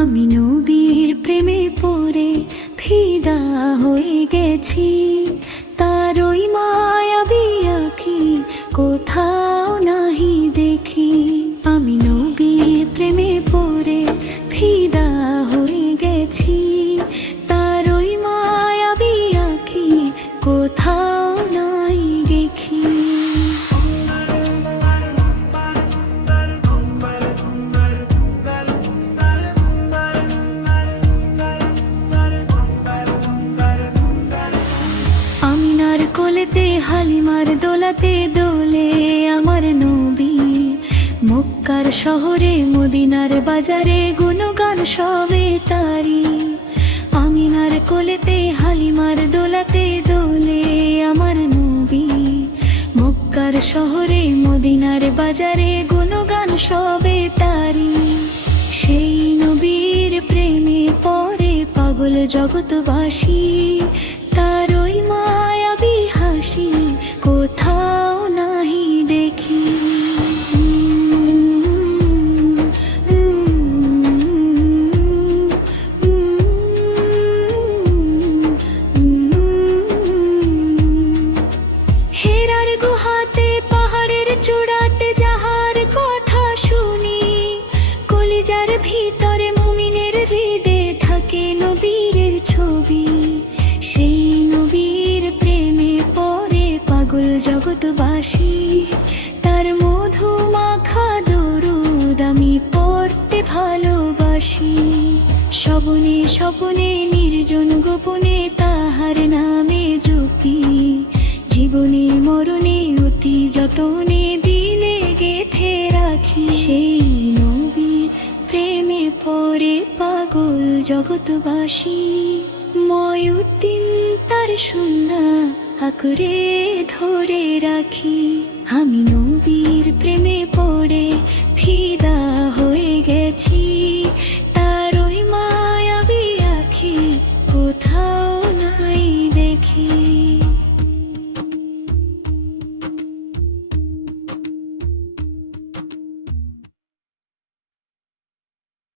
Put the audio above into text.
আমি নবীর প্রেমে পড়ে ফিদা হয়ে গেছি, তার ওই মায়াবী আঁখি কোথাও নাহি দেখি। আমি নবীর প্রেমে পড়ে ফিদা হয়ে গেছি, তার ওই মায়াবী আঁখি কোথাও নাই দেখি। আমিনার কোলেতে হালিমার দোলাতে দোলে আমার নবী, মক্কার শহরে মদিনার বাজারে গুণগান সবে তারি। আমিনার কোলেতে হালিমার দোলাতে দোলে আমার নবী, মক্কার শহরে মদিনার বাজারে গুণগান সবে তারি। সেই নবীর প্রেমে পড়ে পাগল জগৎবাসী, তার ওই মায়াবী হাসি কোথাও নাহি দেখি। হেরার গুহাতে পাহাড়ের চূড়াতে যাহার কথা শুনি, কলিজার ভিতরে মুমিনের হৃদয়ে থাকে নবীর ছবি। সেই নবীর প্রেমে পড়ে পাগল জগৎবাসী, তার মধু মাখা দরুদ আমি পড়তে ভালোবাসি। স্বপনে স্বপনে নির্জন গোপনে তাহার নামে জপি, জীবনে মরণে অতি যতনে দিলে গেথে রাখি। সেই নবীর প্রেমে পড়ে পাগল জগৎবাসী, ময়ূদ্দিন তার সুন্না আঁকড়ে ধরে রাখি। আমি নবীর প্রেমে পড়ে